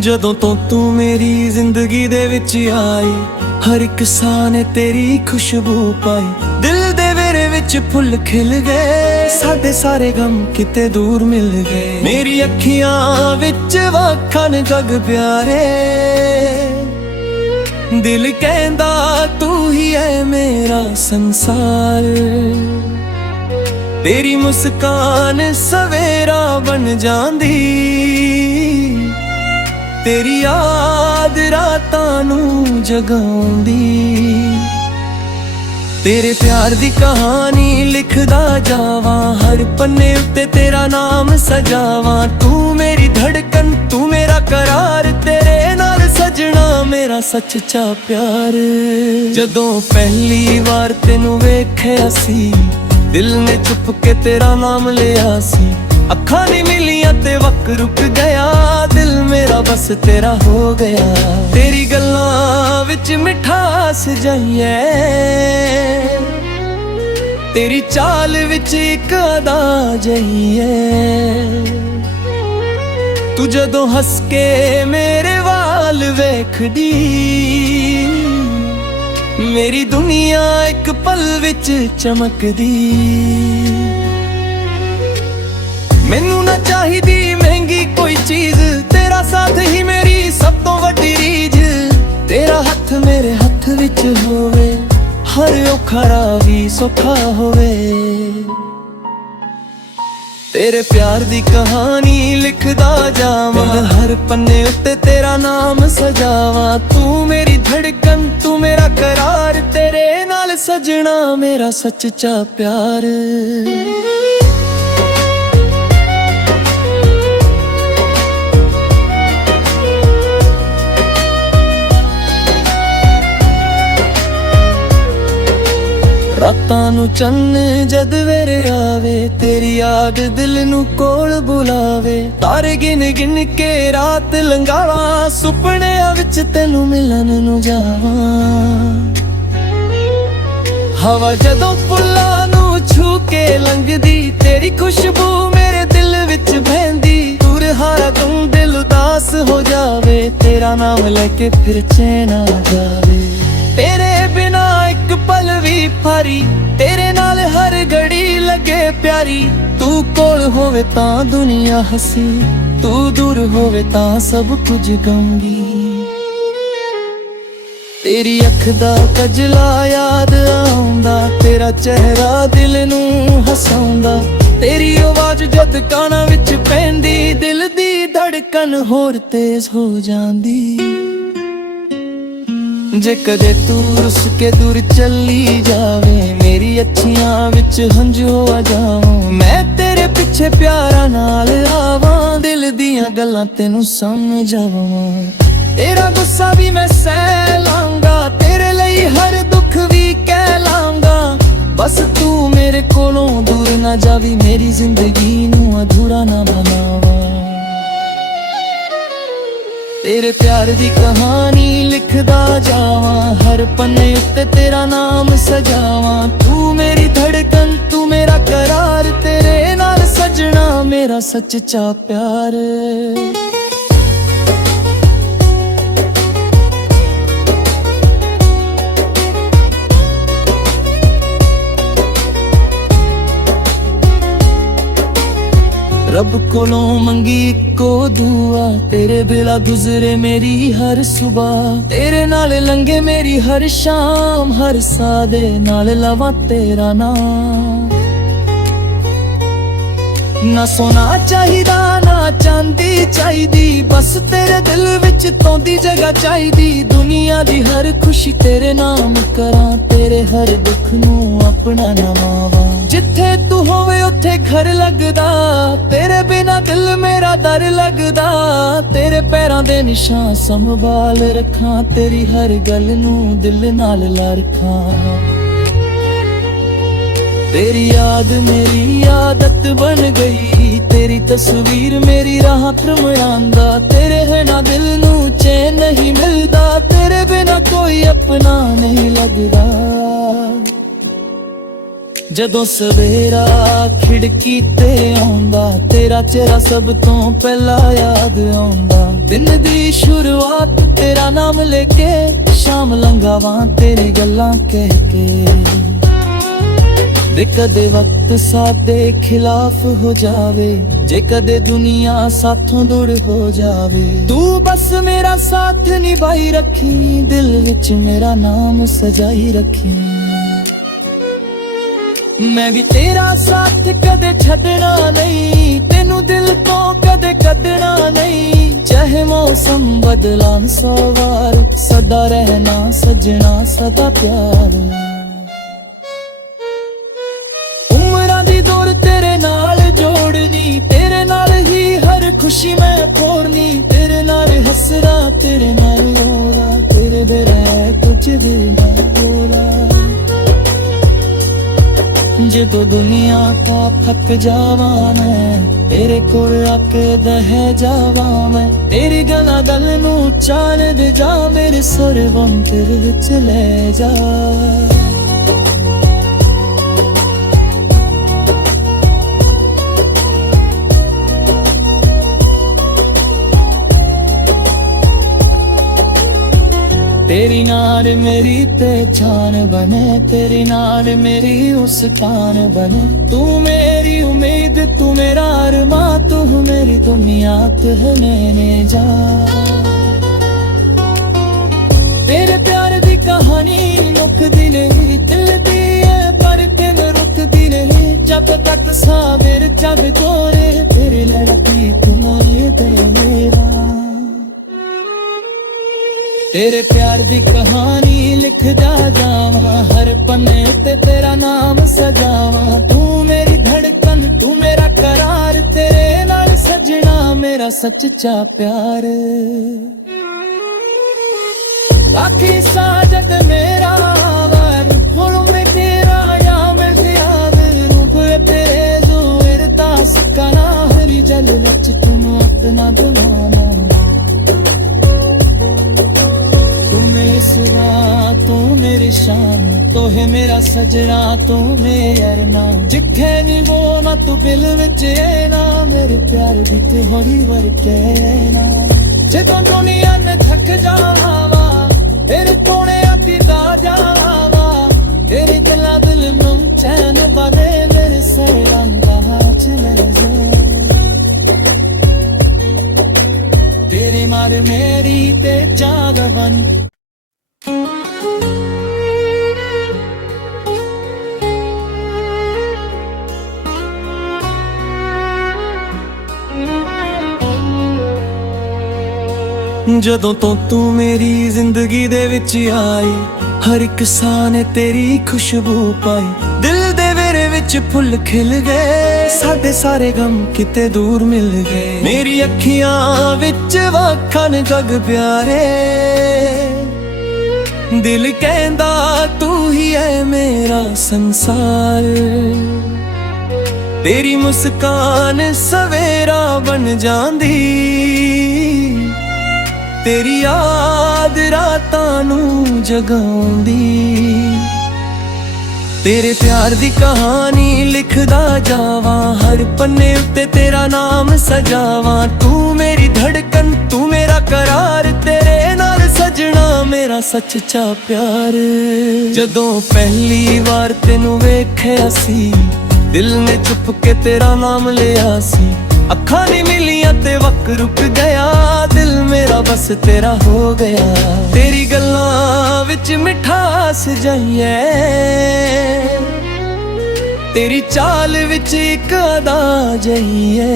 ਜਦੋਂ ਤੋਂ ਤੂੰ ਮੇਰੀ ਜ਼ਿੰਦਗੀ ਦੇ ਵਿੱਚ ਆਈ, ਹਰ ਇੱਕ ਸਾਹ ਨੇ ਤੇਰੀ ਖੁਸ਼ਬੂ ਪਾਈ। ਦਿਲ ਦੇ ਵਿਹੜੇ ਵਿੱਚ ਫੁੱਲ ਖਿਲ ਗਏ, ਸਾਡੇ ਸਾਰੇ ਗਮ ਕਿਤੇ ਦੂਰ ਮਿਲ ਗਏ। ਮੇਰੀ ਅੱਖੀਆਂ ਵਿੱਚ ਵਖਣ ਜਗ ਪਿਆਰੇ, ਦਿਲ ਕਹਿੰਦਾ ਤੂੰ ਹੀ ਹੈ ਮੇਰਾ ਸੰਸਾਰ। ਤੇਰੀ ਮੁਸਕਾਨ ਸਵੇਰਾ ਬਣ ਜਾਂਦੀ, तेरी याद रातां नूं जगाउंदी। तेरे प्यार दी कहानी लिखदा जावां, हर पन्ने उत्ते तेरा नाम सजावां। तू मेरी धड़कन, तू मेरा करार, तेरे नाल सजना मेरा सच्चा प्यार। जदों पहली बार तेनू वेखिया सी, दिल ने चुप के तेरा नाम लिया सी। अखां नहीं मिलियां ते वक्त रुक गया, दिल मेरा बस तेरा हो गया। तेरी गल्लां विच मिठास जाइए, तेरी चाल विच इक अदा जाइए। तू जदों हस के मेरे वाल वेखदी, मेरी दुनिया एक पल विच चमकदी। मैनू ना चाहिदी महंगी कोई चीज, तेरा साथ ही मेरी सब तो वड्डी रीझ। तेरा हथ मेरे हथ विच होवे, हर औखा भी सौखा होवे। तेरे प्यार दी कहानी लिखदा जावां, हर पन्ने उत्ते तेरा नाम सजावां। तू मेरी धड़कन, तू मेरा करार, तेरे नाल सजना मेरा सच्चा प्यार। रातां नूं चन्न जद वेरे आवे, तेरी याद दिल नूं कोल बुलावे। तारे गिन गिन के रात लंघावां, सुपनियां विच तैनूं मिलन नूं जावां। हवा जदों फुल्लां नूं छू के लंघदी, तेरी खुशबू मेरे दिल विच बहंदी। दूर हारा तुम दिल उदास हो जावे, तेरा नाम लेके फिर चैन आ जावे। तेरे बिना एक पल भी भारी, तेरे नाल हर घड़ी लगे प्यारी। तू कोल होवे तां दुनिया हसी, तू दूर होवे तां सब कुछ गंगी। तेरी अख दा कजला याद आउंदा, तेरा चेहरा दिल नूं हसाउंदा। तेरी आवाज़ जद काना विच पैंदी, दिल दी धड़कन होर तेज हो जांदी। जे कदे तू रुस के दूर चली जावे, मेरी अखियां विच हंझू आ जावां। मैं तेरे पिछे प्यारा नाल आवां, दिल दियां गल्लां तैनूं समझावां। तेरा गुस्सा भी मैं सह लांगा, तेरे लई हर दुख भी कह लांगा। बस तू मेरे कोलों दूर ना जावी, मेरी जिंदगी नूं अधूरा ना बनावा। तेरे प्यार दी कहानी लिखदा जावां, हर पन्ने उत्ते तेरा नाम सजावां। तू मेरी धड़कन, तू मेरा करार, तेरे नाल सजना मेरा सच्चा प्यार। रब कोलों मंगी इक्को दुआ, तेरे बिला गुजरे मेरी हर सुबह। तेरे नाल लंघे मेरी हर शाम, हर सादे नाल लवां तेरा नाम। ना सोना चाहिदा ना चांदी चाहिदी, बस तेरे दिल विच तोंदी जगह चाहिदी। दुनिया दी हर खुशी तेरे नाम करां, तेरे हर दुख नूं अपना नवावां। जिथे तू होवे उत्थे घर लगदा, तेरे बिना दिल मेरा डर लगदा। तेरे पैरां दे निशान संभाल रखां, तेरी हर गल नूं दिल नाल ला रखां। तेरी याद मेरी आदत बन गई, तेरी तस्वीर मेरी राह थरमांदा। तेरे है ना दिल नूं चैन नहीं मिलदा, तेरे बिना कोई अपना नहीं लगदा। जदों सवेरा खिड़की ते आउंदा तेरा चेहरा सब तो पहला याद आउंदा। दिन दी शुरुआत तेरा नाम लेके शाम लंघावां तेरी गल्लां कह के। दे कदे वक्त साडे खिलाफ हो जावे, जे कदे दुनिया साथों दूर हो जावे, तू बस मेरा साथ निभाई रखी, दिल विच मेरा नाम सजाई रखी। मैं भी तेरा साथ कदे छड़ना नहीं, तेनू दिल तो कदे कदना नहीं। चाहे मौसम बदलान सौ बार, सदा रहना सजना सदा प्यार। उमरां दी दौर तेरे नाल जोड़नी, तेरे नाल ही हर खुशी मैं फोड़नी। तेरे नाल हसरा तेरे नाल रोना, तेरे बिना कुछ भी ना बोला। जदों दुनिया का थक जावा मैं, तेरे कोल आके दह जावा मैं। तेरी गला गल नू चाल दे जा, मेरे सुर बन तेरे विच ले जा। तेरी नाल मेरी पहचान बने, तेरी नाल मेरी मुस्कान बने। तू मेरी उम्मीद, तू मेरा अरमां, तू मेरी दुनिया, तू है मैंने जा। तेरे प्यार दी कहानी मुकदी नहीं, दिल दी है पर तेन रुकदी नहीं। जब तक सावेर जब गोरे तेरी लड़की तुम्हारे ते मेरा। तेरे प्यार दी कहानी लिखदा जावां, हर पन्ने ते तेरा नाम सजावां। तू मेरी धड़कन, तू मेरा करार, तेरे नाल सजना मेरा सच्चा प्यार। बाकी साजत मेरा वार, फुल में तेरा या मिल याद। रूप तेरे जोर तास कना, हरी जल रच तुम अपना दीवाना। तू मेरी शान, तो है मेरा सजना, तू मेरना। जिथे नी बोना तू दिल विच ना, मेरे प्यार दी तू होरी वर्के ना। जदों दुनिया ने थक जावा, तेरे कोने आती दा जावा। तेरे गला दिल में चैन बने, मेरे सरांदा चले जा। तेरी मार मेरी ते जाग बन। ਜਦੋਂ ਤੋਂ ਤੂੰ ਮੇਰੀ ਜ਼ਿੰਦਗੀ ਦੇ ਵਿੱਚ ਆਈ, ਹਰ ਇੱਕ ਸਾਹ ਨੇ ਤੇਰੀ ਖੁਸ਼ਬੂ ਪਾਈ। ਦਿਲ ਦੇ ਵਿਹੜੇ ਵਿੱਚ ਫੁੱਲ ਖਿਲ ਗਏ, ਸਾਡੇ ਸਾਰੇ ਗਮ ਕਿਤੇ ਦੂਰ ਮਿਲ ਗਏ। ਮੇਰੀ ਅੱਖੀਆਂ ਵਿੱਚ ਵਖਣ ਜਗ ਪਿਆਰੇ, ਦਿਲ ਕਹਿੰਦਾ ਤੂੰ ਹੀ ਹੈ ਮੇਰਾ ਸੰਸਾਰ। तेरी मुस्कान सवेरा बन जांदी, तेरी याद रातां नूं जगाउंदी। तेरे प्यार दी कहानी लिखदा जावां, हर पन्ने उत्ते तेरा नाम सजावां। तू मेरी धड़कन, तू मेरा करार, तेरे नाल सजना मेरा सच्चा प्यार। जदों पहली वार तेनू वेखिया सी, दिल ने चुप के तेरा नाम लिया सी। अखा नहीं मिलियां ते वक्त रुक गया, दिल मेरा बस तेरा हो गया। तेरी गल्लां विच मिठास जाइए, तेरी चाल विच इक अदा जाइए।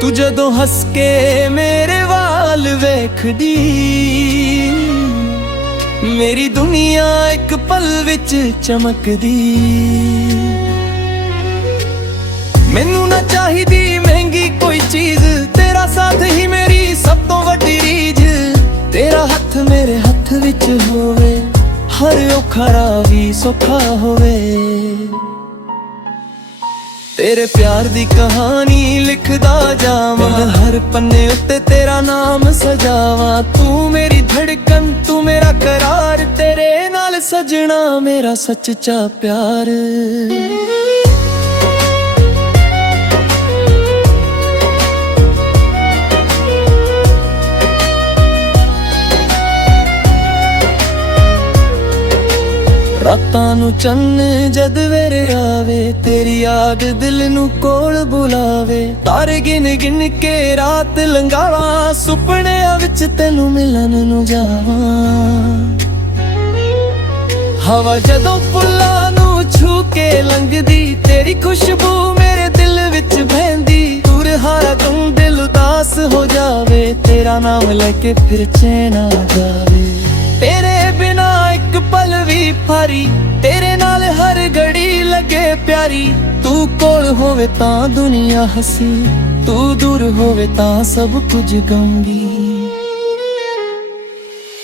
तू जदों हस के मेरे वाल वेखदी, मेरी दुनिया एक पल विच चमकदी। मैनू ना चाहिदी महंगी कोई चीज, तेरा साथ ही मेरी सब तो वड्डी रीझ। तेरा हथ मेरे हथ विच होवे, हर औखा भी सौखा होवे। तेरे प्यार दी कहानी लिखदा जावां, हर पन्ने उत्ते तेरा नाम सजावां। तू मेरी धड़कन, तू मेरा करार, तेरे नाल सजना मेरा सच्चा प्यार। ਰਾਤਾਂ ਨੂੰ ਚੰਨ ਜਦ ਵੇਰੇ ਆਵੇ, ਤੇਰੀ ਯਾਦ ਦਿਲ ਨੂੰ ਕੋਲ ਬੁਲਾਵੇ। ਤਾਰੇ ਗਿਣ ਗਿਣ ਕੇ ਰਾਤ ਲੰਘਾਵਾਂ, ਸੁਪਨਿਆਂ ਵਿੱਚ ਤੈਨੂੰ ਮਿਲਣ ਨੂੰ ਜਾਵਾਂ। ਹਵਾ ਜਦੋਂ ਫੁੱਲਾਂ ਨੂੰ ਛੂ ਕੇ ਲੰਘਦੀ, ਤੇਰੀ ਖੁਸ਼ਬੂ ਮੇਰੇ ਦਿਲ ਵਿੱਚ ਬਹਿੰਦੀ। ਦੂਰ ਹਾਰਾ ਤੂੰ ਦਿਲ ਉਦਾਸ ਹੋ ਜਾਵੇ, ਤੇਰਾ ਨਾਮ ਲੈ ਕੇ ਫਿਰ ਚੈਨ ਆ ਜਾਵੇ। तेरे बिना एक पल भी भारी, तेरे नाल हर घड़ी लगे प्यारी। तू कोल होवे तां दुनिया हसी, तू दूर होवे तां सब कुछ गंगी।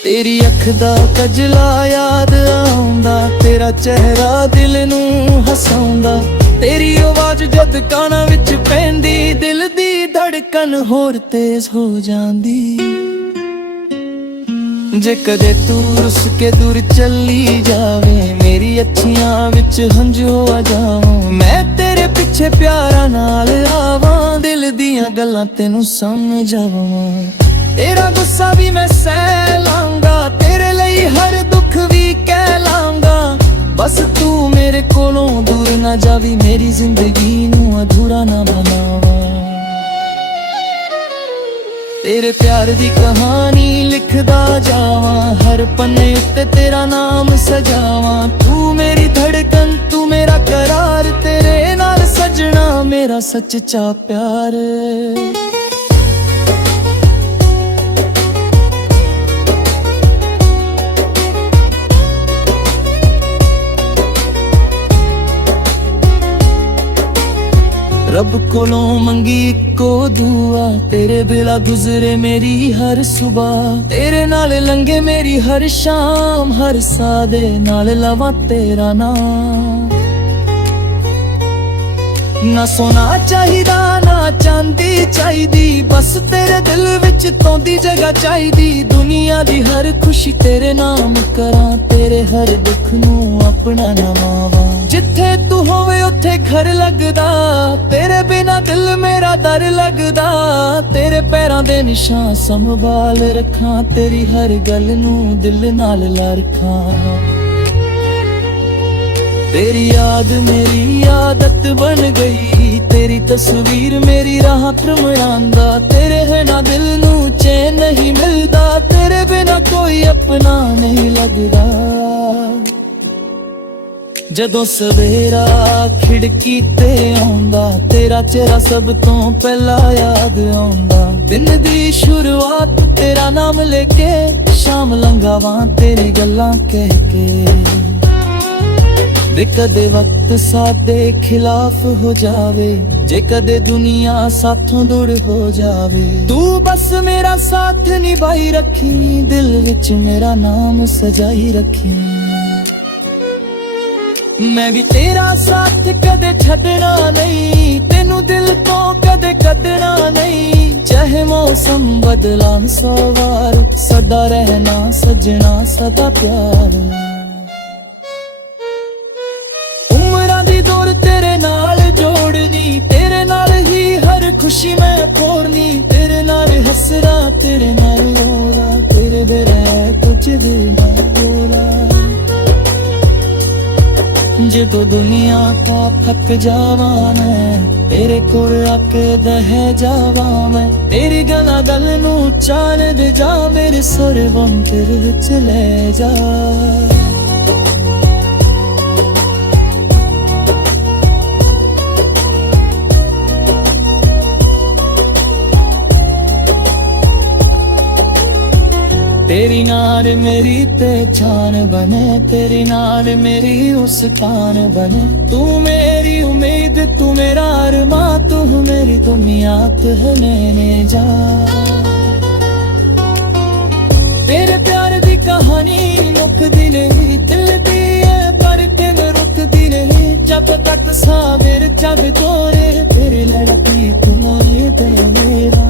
तेरी अख दा कजला याद आउंदा, तेरा चेहरा दिल नू हसाउंदा। तेरी आवाज़ जद काना विच पैंदी, दिल दी धड़कन होर तेज हो जांदी। जे कदे तू रुस के दूर चली जावे, मेरी अखियां विच हंझू आ जावां। मैं तेरे पिछे प्यारा नाल आवां, दिल दियां गल्लां तेनू समझावां। तेरा गुस्सा भी मैं सह लांगा, तेरे लई हर दुख भी कह लांगा। बस तू मेरे कोलों दूर ना जावी, मेरी जिंदगी नू अधूरा ना बनावा। तेरे प्यार दी कहानी लिखदा जावां, हर पन्ने उत्ते तेरा नाम सजावां। तू मेरी धड़कन, तू मेरा करार, तेरे नाल सजना मेरा सच्चा प्यार। रब कोलों मंगी इक्को दुआ, तेरे बिला गुजरे मेरी हर सुबह। तेरे नाल लंघे मेरी हर शाम, हर सादे नाल लवां तेरा नाम। ना सोना चाहिदा ना चांदी चाहिदी, बस तेरे दिल विच तोंदी जगह चाहिदी। दुनिया दी हर खुशी तेरे नाम करां, तेरे हर दुख नू अपना नवावां। जिथे तू होवे उत्थे घर लगदा, तेरे बिना दिल मेरा दर लगदा। तेरे पैरां दे निशान संभाल रखां, तेरी हर गल नू दिल नाल ला रखां। तेरी याद मेरी आदत बन गई, तेरी तस्वीर मेरी राह थरमांदा। तेरे बिना दिल नू चैन नहीं मिलदा, तेरे बिना कोई अपना नहीं लगदा। जदों सवेरा खिड़की ते आउंदा, तेरा चेहरा सब तो पहला याद आउंदा। दिन दी शुरुआत तेरा नाम लेके, शाम लंघावां तेरी गल्लां कह के। दे कदे वक्त साडे खिलाफ हो जावे, जे कदे दुनिया साथों दूर हो जावे। तू बस मेरा साथ निभाई रखी, दिल विच मेरा नाम सजाई रखी। मैं भी तेरा साथ कदे छड़ना नहीं, तेनू दिल तो कदे कदना नहीं। चाहे मौसम बदलान सौ बार, सदा रहना सजना सदा प्यार। उम्रां दी दौर तेरे नाल जोड़नी, तेरे नाल ही हर खुशी मैं खोरनी। तेरे नाल हसरा तेरे नाल रोना, तेरे बिना कुछ भी ना बोला। जदों दुनिया का थक जावा मैं, तेरे कोल आके दह जावा मैं। तेरी गला गल नू चाल दे जा, मेरे सुर बन तेरे विच ले जा। तेरी नाल मेरी पहचान बने, तेरी नाल मेरी मुस्कान बने। तू मेरी उम्मीद, तू मेरा अरमां, तू मेरी दुनियात है मैंने जा। तेरे प्यार दी कहानी मुकदी नहीं, दिल दी है पर तेन रुकदी नहीं। जब तक सावेर जग तोरे तेरे लड़ा प्रीत मोए ते मेरा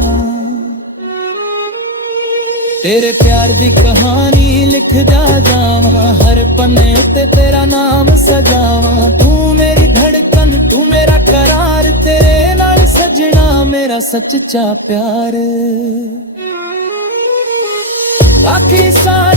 तेरे प्यार दी कहानी लिखदा जावां हर पन्ने उत्ते तेरा नाम सजावां तू मेरी धड़कन तू मेरा करार तेरे नाल सजना मेरा सच्चा प्यार बाकी सारे